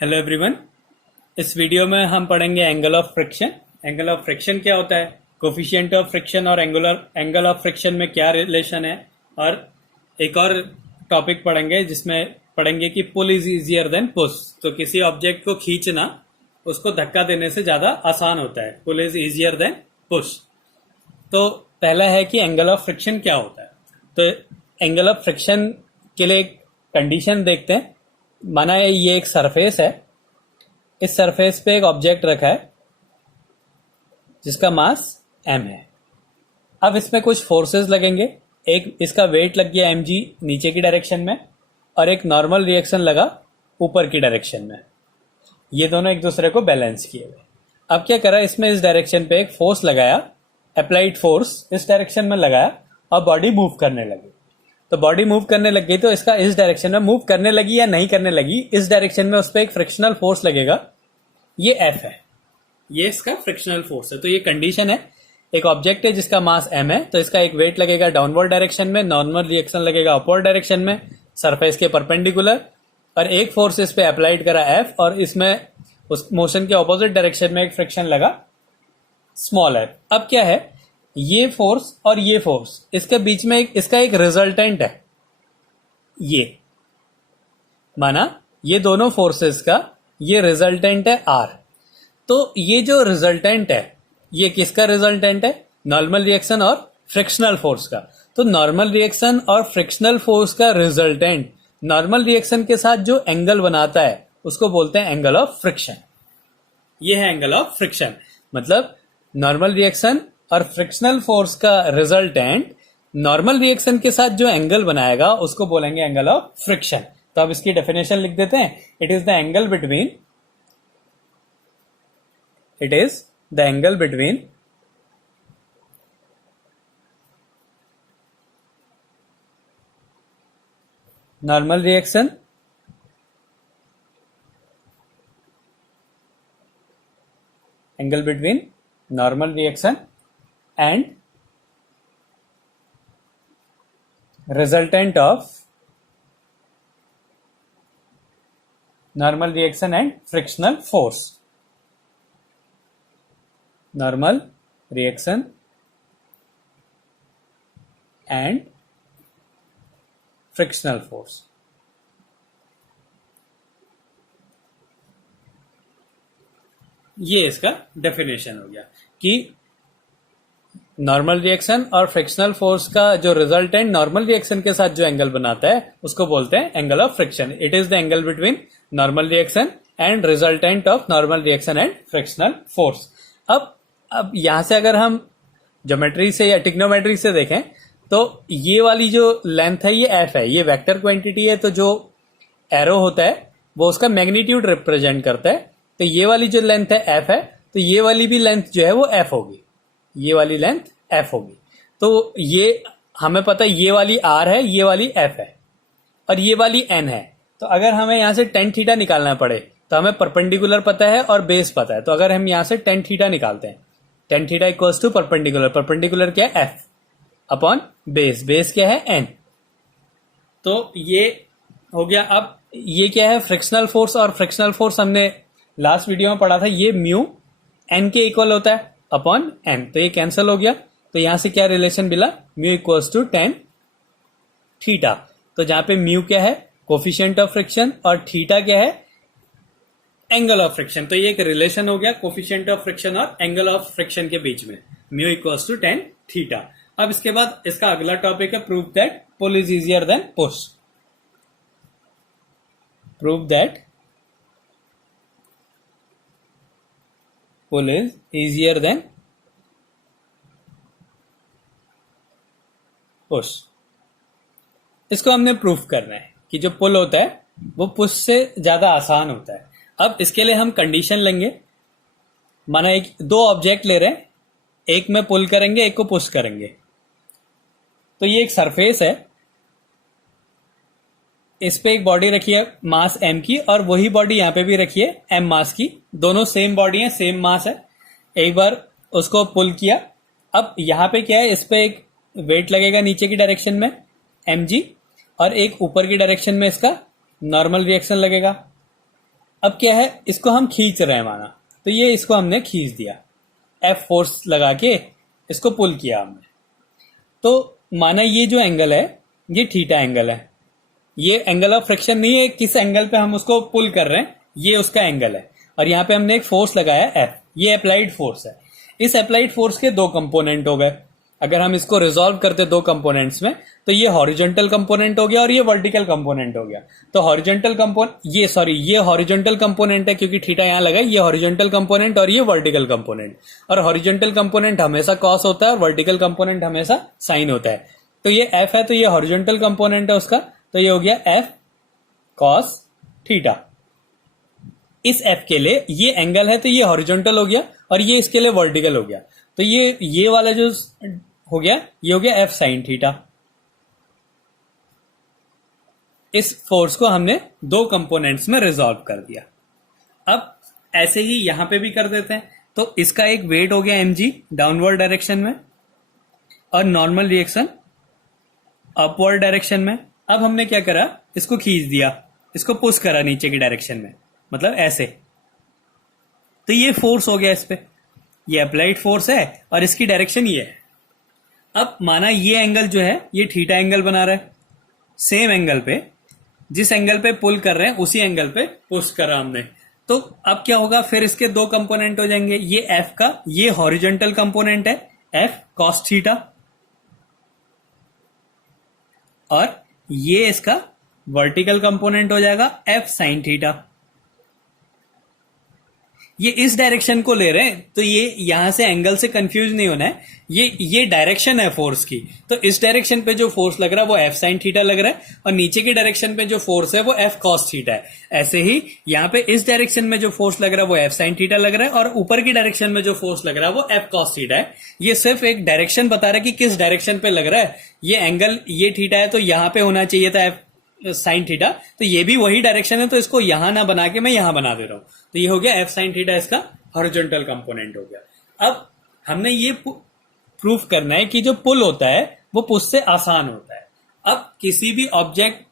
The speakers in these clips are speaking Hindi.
Hello everyone. इस वीडियो में हम पढ़ेंगे angle of friction. Angle of friction क्या होता है, कोफिशिएंट ऑफ फ्रिक्शन और एंगल ऑफ फ्रिक्शन में क्या रिलेशन है, और एक और टॉपिक पढ़ेंगे जिसमें पढ़ेंगे कि pull is easier than push. तो किसी ऑब्जेक्ट को खींचना उसको धक्का देने से ज्यादा आसान होता है, pull is easier than push. तो पहला है कि एंगल ऑफ फ्रिक्शन क्या होता है। तो एंगल ऑफ फ्रिक्शन के लिए एक कंडीशन देखते हैं। माना ये एक सरफेस है, इस सरफेस पे एक ऑब्जेक्ट रखा है जिसका मास m है। अब इसमें कुछ फोर्सेस लगेंगे, एक इसका वेट लग गया mg नीचे की डायरेक्शन में, और एक नॉर्मल रिएक्शन लगा ऊपर की डायरेक्शन में। ये दोनों एक दूसरे को बैलेंस किए हुए। अब क्या करा, इसमें इस डायरेक्शन पे एक फोर्स लगाया, अप्लाइड फोर्स इस डायरेक्शन में लगाया और बॉडी मूव करने लगी। तो बॉडी मूव करने लग गई तो इसका इस डायरेक्शन में मूव करने लगी या नहीं करने लगी, इस डायरेक्शन में उस पर एक फ्रिक्शनल फोर्स लगेगा, ये F है, ये इसका फ्रिक्शनल फोर्स है। तो ये कंडीशन है, एक ऑब्जेक्ट है जिसका मास m है, तो इसका एक वेट लगेगा डाउनवर्ड डायरेक्शन में, नॉर्मल रिएक्शन लगेगा अपवर्ड डायरेक्शन में सरफेस के परपेंडिकुलर, और एक फोर्स इस पे अप्लाइड करा F, और इसमें उस मोशन के ऑपोजिट डायरेक्शन में एक फ्रिक्शन लगा स्मॉल f। अब क्या है, ये फोर्स और ये फोर्स, इसके बीच में इसका एक रिजल्टेंट है। ये माना ये दोनों फोर्सेस का ये रिजल्टेंट है R। तो ये जो रिजल्टेंट है ये किसका रिजल्टेंट है, नॉर्मल रिएक्शन और फ्रिक्शनल फोर्स का। तो नॉर्मल रिएक्शन और फ्रिक्शनल फोर्स का रिजल्टेंट नॉर्मल रिएक्शन के साथ जो एंगल बनाता है उसको बोलते हैं एंगल ऑफ फ्रिक्शन। ये है एंगल ऑफ फ्रिक्शन, मतलब नॉर्मल रिएक्शन और फ्रिक्शनल फोर्स का रिजल्टेंट नॉर्मल रिएक्शन के साथ जो एंगल बनाएगा उसको बोलेंगे एंगल ऑफ फ्रिक्शन। तो अब इसकी डेफिनेशन लिख देते हैं। It is the angle between normal reaction and resultant of normal reaction and frictional force। normal reaction and frictional force। ये इसका डेफिनेशन हो गया कि नॉर्मल रिएक्शन और फ्रिक्शनल फोर्स का जो रिजल्टेंट नॉर्मल रिएक्शन के साथ जो एंगल बनाता है उसको बोलते हैं angle of friction. It is the angle between normal reaction and resultant of normal reaction and frictional force. अब यहां से अगर हम ज्योमेट्री से या टिग्नोमेट्री से देखें तो ये वाली जो लेंथ है ये F है, ये वेक्टर क्वांटिटी है, तो जो एरो होता है वो उसका मैग्नीट्यूड रिप्रेजेंट करता है। तो ये वाली जो लेंथ है F है, तो ये वाली भी लेंथ जो है वो F होगी, ये वाली लेंथ F होगी। तो ये हमें पता है, ये वाली R है, ये वाली F है, और ये वाली N है। तो अगर हमें यहां से tan थीटा निकालना पड़े तो हमें परपेंडिकुलर पता है और बेस पता है। तो अगर हम यहां से tan थीटा निकालते हैं, tan theta equals to perpendicular, perpendicular क्या है F अपॉन बेस, बेस क्या है N। तो ये हो गया। अब ये क्या है, फ्रिक्शनल फोर्स, और फ्रिक्शनल फोर्स हमने लास्ट वीडियो में पढ़ा था, ये म्यू N के इक्वल होता है अपॉन N। तो ये कैंसिल हो गया। तो यहां से क्या रिलेशन मिला, mu equals to tan theta. तो जहां पे म्यू क्या है, कोफिशिएंट ऑफ फ्रिक्शन, और थीटा क्या है, एंगल ऑफ फ्रिक्शन। तो ये एक रिलेशन हो गया कोफिशिएंट ऑफ फ्रिक्शन और एंगल ऑफ फ्रिक्शन के बीच में, mu equals to tan theta. अब इसके बाद इसका अगला टॉपिक है prove that pull is easier than push. Prove that pull is easier than push. इसको हमने प्रूफ करना है कि जो पुल होता है वो पुश से ज्यादा आसान होता है। अब इसके लिए हम कंडीशन लेंगे। माना दो ऑब्जेक्ट ले रहे हैं, एक में पुल करेंगे, एक को पुश करेंगे। तो ये एक सरफेस है, इस पे एक बॉडी रखी है मास m की, और वही बॉडी यहां पे भी रखी है m मास की। दोनों सेम बॉडी है, सेम मास है। एक बार उसको पुल किया, अब यहां पे क्या है, इस पे एक वेट लगेगा नीचे की डायरेक्शन में mg, और एक ऊपर की डायरेक्शन में इसका नॉर्मल रिएक्शन लगेगा। अब क्या है, इसको हम खींच रहे हैं माना, तो ये इसको हमने खींच दिया, एफ फोर्स लगा के इसको पुल किया हमने। तो माना ये जो एंगल है ये थीटा एंगल है, ये एंगल ऑफ फ्रिक्शन नहीं है, किस एंगल पे हम उसको पुल कर रहे हैं ये उसका एंगल है, और यहाँ पे हमने एक फोर्स लगाया एफ, ये अप्लाइड फोर्स है। इस अप्लाइड फोर्स के दो कंपोनेंट हो गए। अगर हम इसको रिजॉल्व करते दो कंपोनेंट्स में, तो ये हॉरिजॉन्टल कंपोनेंट हो गया और ये वर्टिकल कंपोनेंट हो गया। तो हॉरिजॉन्टल कंपोनेंट, ये हॉरिजॉन्टल कंपोनेंट है क्योंकि थीटा यहां लगा, ये हॉरिजॉन्टल कंपोनेंट और ये वर्टिकल कंपोनेंट। और हॉरिजॉन्टल कंपोनेंट हमेशा कॉस होता है और वर्टिकल कंपोनेंट हमेशा साइन होता है। तो ये एफ है, तो ये हॉरिजॉन्टल कंपोनेंट है उसका, तो ये हो गया एफ कॉस थीटा। इस एफ के लिए ये एंगल है तो ये हॉरिजॉन्टल हो गया और ये इसके लिए वर्टिकल हो गया। तो ये वाला जो हो गया ये हो गया एफ साइन थीटा। इस फोर्स को हमने दो कंपोनेंट्स में रिजॉल्व कर दिया। अब ऐसे ही यहां पे भी कर देते हैं। तो इसका एक वेट हो गया mg डाउनवर्ड डायरेक्शन में और नॉर्मल रिएक्शन अपवर्ड डायरेक्शन में। अब हमने क्या करा, इसको खींच दिया, इसको पुश करा नीचे की डायरेक्शन में, मतलब ऐसे। तो ये फोर्स हो गया इस पे, ये अप्लाइड फोर्स है और इसकी डायरेक्शन ये है। अब माना ये एंगल जो है ये थीटा एंगल बना रहा है, सेम एंगल पे, जिस एंगल पे पुल कर रहे हैं उसी एंगल पे पुश करा हमने। तो अब क्या होगा, फिर इसके दो कंपोनेंट हो जाएंगे। ये एफ का ये हॉरिजॉन्टल कंपोनेंट है एफ कॉस थीटा, और ये इसका वर्टिकल कंपोनेंट हो जाएगा एफ साइन थीटा। ये इस डायरेक्शन को ले रहे हैं तो ये यहां से एंगल से कंफ्यूज नहीं होना है, ये डायरेक्शन है फोर्स की। तो इस डायरेक्शन पे जो फोर्स लग रहा है वो एफ साइन थीटा लग रहा है और नीचे की डायरेक्शन पे जो फोर्स है वो एफ कॉस थीटा है। ऐसे ही यहाँ पे इस डायरेक्शन में जो फोर्स लग रहा है वो एफ साइन थीटा लग रहा है और ऊपर की डायरेक्शन में जो फोर्स लग रहा है वो एफ कॉस थीटा है। ये सिर्फ एक डायरेक्शन बता रहा है कि किस डायरेक्शन पे लग रहा है। ये एंगल ये थीटा है तो यहाँ पे होना चाहिए था एफ साइन थीटा, तो ये भी वही डायरेक्शन है, तो इसको यहां ना बना के मैं यहां बना दे रहा हूं। तो ये हो गया एफ साइन थीटा, इसका हॉरिजॉन्टल कंपोनेंट हो गया। अब हमने ये प्रूफ करना है कि जो पुल होता है वो पुश से आसान होता है। अब किसी भी ऑब्जेक्ट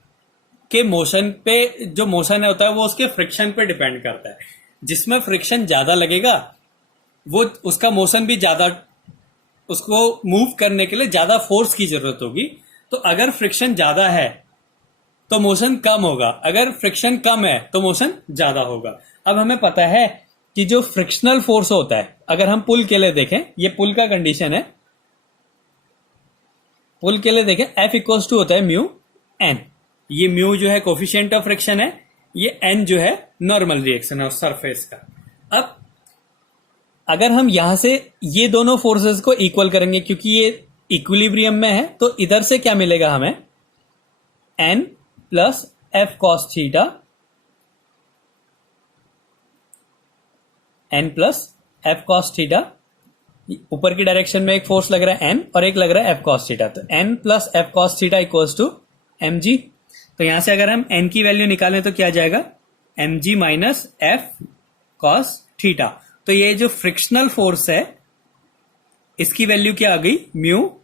के मोशन पे जो मोशन होता है वो उसके फ्रिक्शन पे डिपेंड करता है। जिसमें फ्रिक्शन ज्यादा लगेगा वो उसका मोशन भी ज्यादा, उसको मूव करने के लिए ज्यादा फोर्स की जरूरत होगी। तो अगर फ्रिक्शन ज्यादा है तो मोशन कम होगा, अगर फ्रिक्शन कम है तो मोशन ज्यादा होगा। अब हमें पता है कि जो फ्रिक्शनल फोर्स होता है, अगर हम पुल के लिए देखें, ये पुल का कंडीशन है, पुल के लिए देखें एफ इक्वल्स टू होता है म्यू एन। ये म्यू जो है कोफिशिएंट ऑफ फ्रिक्शन है, ये एन जो है नॉर्मल रिएक्शन है उस सरफेस का। अब अगर हम यहां से ये दोनों फोर्सेस को इक्वल करेंगे क्योंकि ये इक्विलिब्रियम में है, तो इधर से क्या मिलेगा हमें, N plus F cos theta, N plus F cos theta. ऊपर की डायरेक्शन में एक फोर्स लग रहा है एन और एक लग रहा है एफ कॉस थीटा, तो N plus F cos theta equals to m g. तो यहां से अगर हम एन की वैल्यू निकालें तो क्या आ जाएगा, m g minus F cos theta. तो ये जो फ्रिक्शनल फोर्स है इसकी वैल्यू क्या आ गई, mu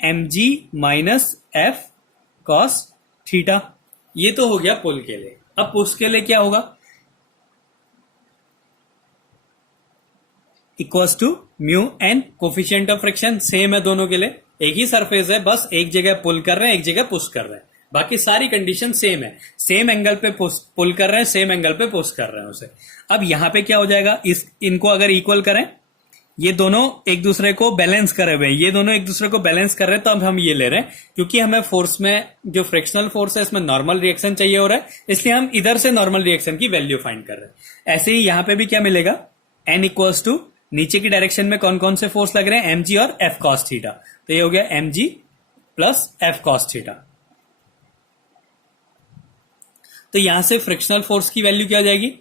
m g minus F cos theta. ये तो हो गया पुल के लिए। अब पुश के लिए क्या होगा, equals to mu N, coefficient of friction same है दोनों के लिए, एक ही सरफेस है, बस एक जगह पुल कर रहे हैं एक जगह पुश कर रहे हैं, बाकी सारी कंडीशन सेम है। सेम एंगल पे पुल कर रहे हैं, सेम एंगल पे पुश कर रहे हैं उसे। अब यहां पे क्या हो जाएगा, इनको अगर इक्वल करें, ये दोनों एक दूसरे को बैलेंस करे हुए हैं, ये दोनों एक दूसरे को बैलेंस कर रहे हैं, तो अब हम ये ले रहे हैं क्योंकि हमें फोर्स में जो फ्रिक्शनल फोर्स है इसमें नॉर्मल रिएक्शन चाहिए हो रहा है, इसलिए हम इधर से नॉर्मल रिएक्शन की वैल्यू फाइंड कर रहे हैं। ऐसे ही यहां पे भी क्या मिलेगा, एन इक्वल्स टू नीचे की डायरेक्शन में कौन कौन से फोर्स लग रहे हैं, एम जी और एफ कॉस थीटा। तो ये हो गया m g plus F cos theta. तो यहां से फ्रिक्शनल फोर्स की वैल्यू क्या आ जाएगी,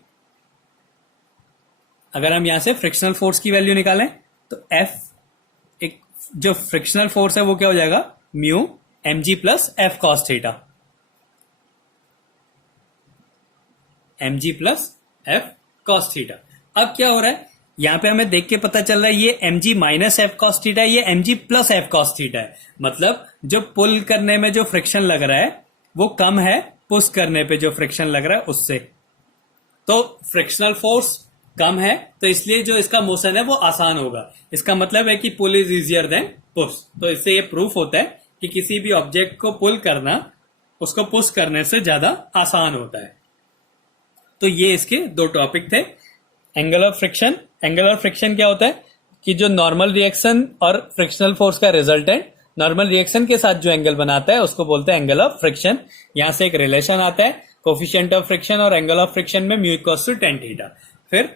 अगर हम यहां से फ्रिक्शनल फोर्स की वैल्यू निकालें तो एफ, एक जो फ्रिक्शनल फोर्स है वो क्या हो जाएगा, mu m g plus F cos theta, m g plus F cos theta. अब क्या हो रहा है, यहां पे हमें देख के पता चल रहा है ये m g minus F cos theta है, ये m g plus F cos theta है। मतलब जो पुल करने में जो फ्रिक्शन लग रहा है वो कम है पुश करने पे जो फ्रिक्शन लग रहा है उससे। तो फ्रिक्शनल फोर्स कम है, तो इसलिए जो इसका मोशन है वो आसान होगा। इसका मतलब है कि pull is easier than push. तो इससे ये प्रूफ होता है कि किसी भी ऑब्जेक्ट को पुल करना उसको पुश करने से ज्यादा आसान होता है। तो ये इसके दो टॉपिक थे। Angle of friction. Angle of friction क्या होता है कि जो नॉर्मल रिएक्शन और फ्रिक्शनल फोर्स का रिजल्टेंट नॉर्मल रिएक्शन के साथ जो एंगल बनाता है उसको बोलते हैं एंगल ऑफ फ्रिक्शन। यहां से एक रिलेशन आता है कोफिशिएंट ऑफ फ्रिक्शन और एंगल ऑफ फ्रिक्शन में mu equals to tan theta. फिर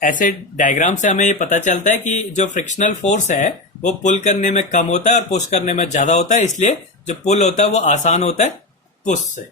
ऐसे डायग्राम से हमें ये पता चलता है कि जो फ्रिक्शनल फोर्स है वो पुल करने में कम होता है और पुश करने में ज्यादा होता है, इसलिए जो पुल होता है वो आसान होता है पुश से।